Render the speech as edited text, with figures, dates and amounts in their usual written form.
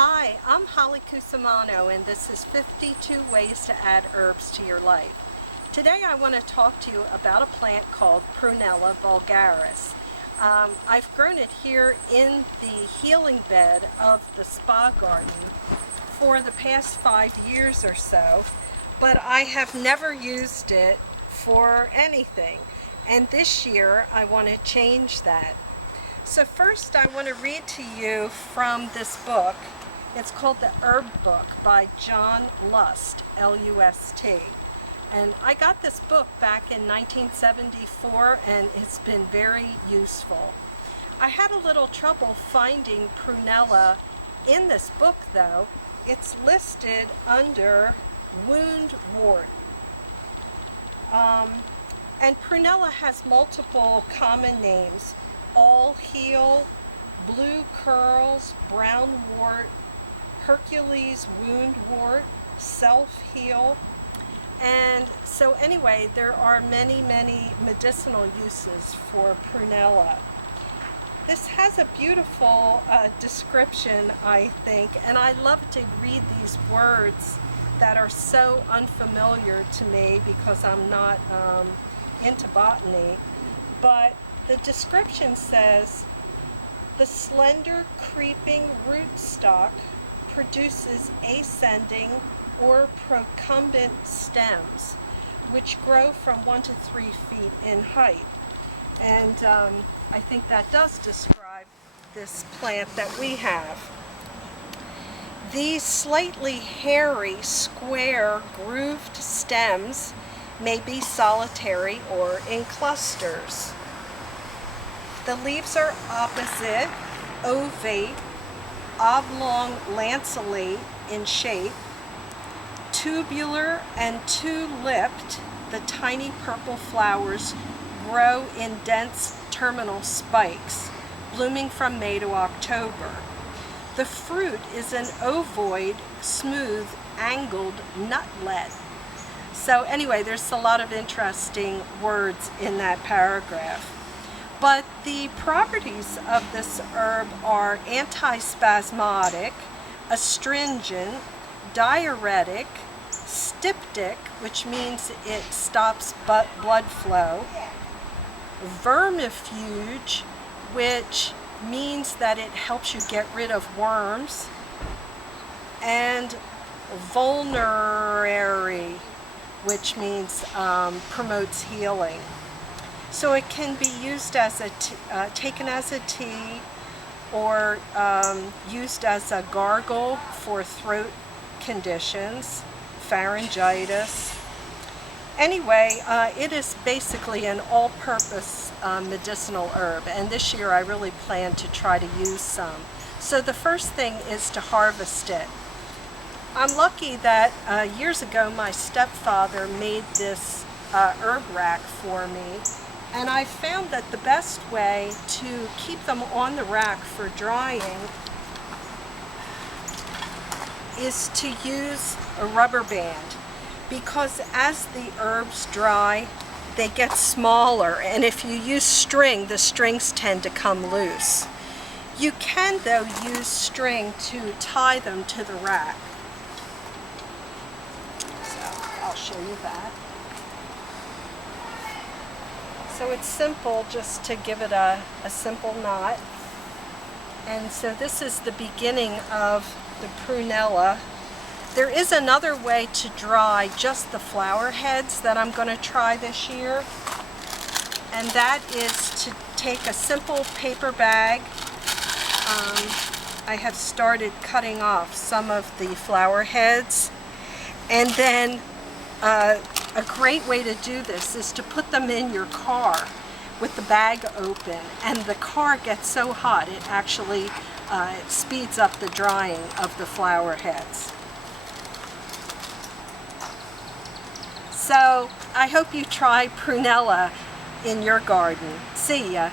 Hi, I'm Holly Cusumano, and this is 52 Ways to Add Herbs to Your Life. Today I want to talk to you about a plant called Prunella vulgaris. I've grown it here in the healing bed of the spa garden for the past 5 years or so, but I have never used it for anything. And this year I want to change that. So first I want to read to you from this book. It's called The Herb Book by John Lust, L-U-S-T. And I got this book back in 1974 and it's been very useful. I had a little trouble finding prunella in this book though. It's listed under wound wart. And prunella has multiple common names: all heal, blue curls, brown wart, Hercules wound wart, self-heal. And so anyway, there are many medicinal uses for prunella. This has a beautiful description, I think, and I love to read these words that are so unfamiliar to me because I'm not into botany. But the description says, the slender creeping rootstock produces ascending or procumbent stems which grow from 1 to 3 feet in height. And I think that does describe this plant that we have. These slightly hairy, square, grooved stems may be solitary or in clusters. The leaves are opposite, ovate, oblong lanceolate in shape, tubular and two-lipped. The tiny purple flowers grow in dense terminal spikes, blooming from May to October. The fruit is an ovoid, smooth, angled nutlet. So anyway, there's a lot of interesting words in that paragraph. But the properties of this herb are antispasmodic, astringent, diuretic, styptic, which means it stops blood flow, vermifuge, which means that it helps you get rid of worms, and vulnerary, which means promotes healing. So it can be used as taken as a tea, or used as a gargle for throat conditions, pharyngitis. Anyway, it is basically an all-purpose medicinal herb, and this year I really plan to try to use some. So the first thing is to harvest it. I'm lucky that years ago my stepfather made this herb rack for me, and I found that the best way to keep them on the rack for drying is to use a rubber band, because as the herbs dry, they get smaller, and if you use string, the strings tend to come loose. You can, though, use string to tie them to the rack. So I'll show you that. So it's simple, just to give it a simple knot. And so this is the beginning of the prunella. There is another way to dry just the flower heads that I'm going to try this year, and that is to take a simple paper bag. I have started cutting off some of the flower heads, and then a great way to do this is to put them in your car with the bag open, and the car gets so hot it actually speeds up the drying of the flower heads. So I hope you try prunella in your garden. See ya.